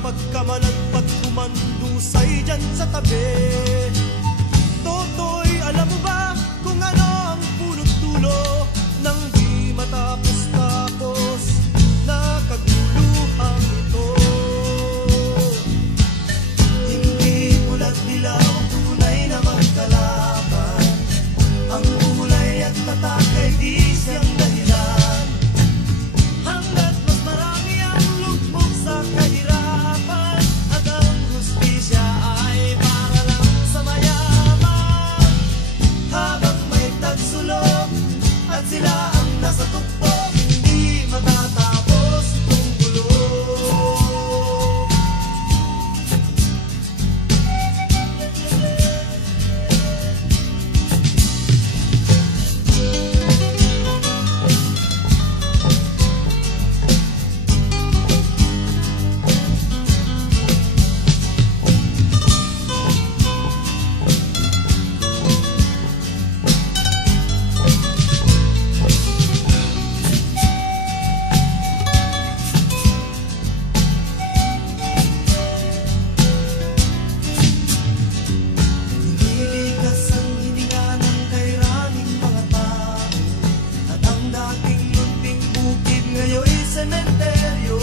pagkamalagpat kumandusay dyan sa tabi. Totoy, alam mo ba kung ano ang punot dulo nang di matapos-tapos na kaguluhang ito? Hindi mulat nila ang tunay na magkalaban. Ang kulay at tatak ay di siyang dahilan. Hanggat mas marami ang lugmok sa kahirapan, at ang hustisya ay para lang sa mayaman. Habang may tagsulok at sila ang nasa tuktok, hindi matatapos itong gulo. Nilikas ang hininga ng kairaning mga tao, at ang dating munting bukid ngayon'y sementeryo.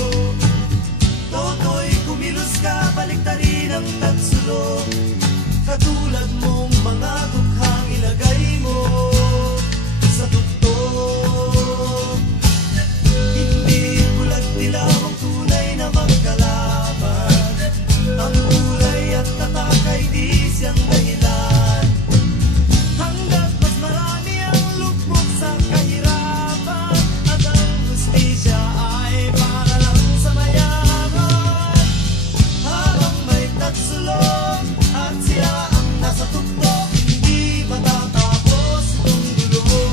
Toto'y kumilos ka, baliktarin ang tagsulok, katulad mong mga dukhang ilagay mo sa tuktok. Hindi bulag dilaw ang tunay na magkalaban. Ang kulay at tatak ay di siyang dahilan. Hanggat mas marami ang lugmok sa kahirapan, at ang hustisya ay para lang sa mayaman. Habang may tagsulok at sila ang nasa tuktok, hindi matatapos itong gulo.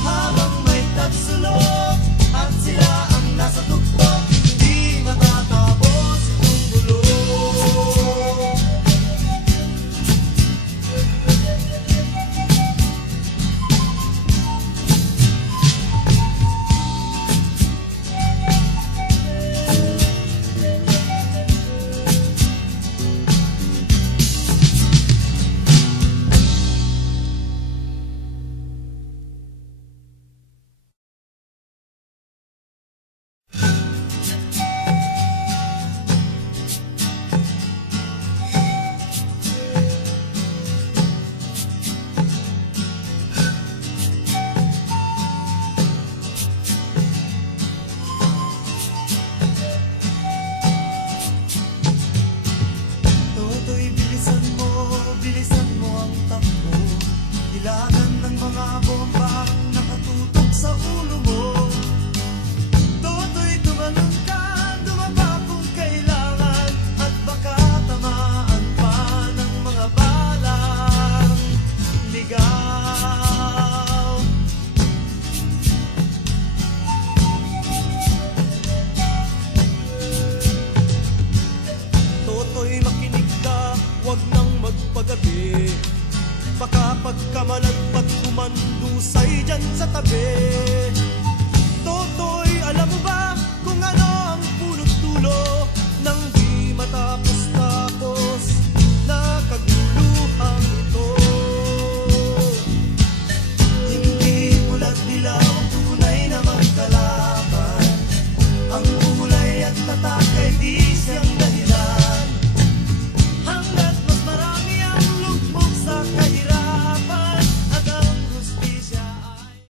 Habang may tagsulok at sila ang nasa tuktok, hindi matatapos itong gulo. Toto'y bilisan mo ang takbo. Ilagan ng mga bomba ang nakatutok sa ulo mo. Toto'y tumalon ka, dumaba kung kailangan, at baka tamaan pa ng mga balang ligaw. Toto'y makinig ka, wag nang magpagabi. Baka pagkamalagpat kumandusay dyan sa tabi. Toto'y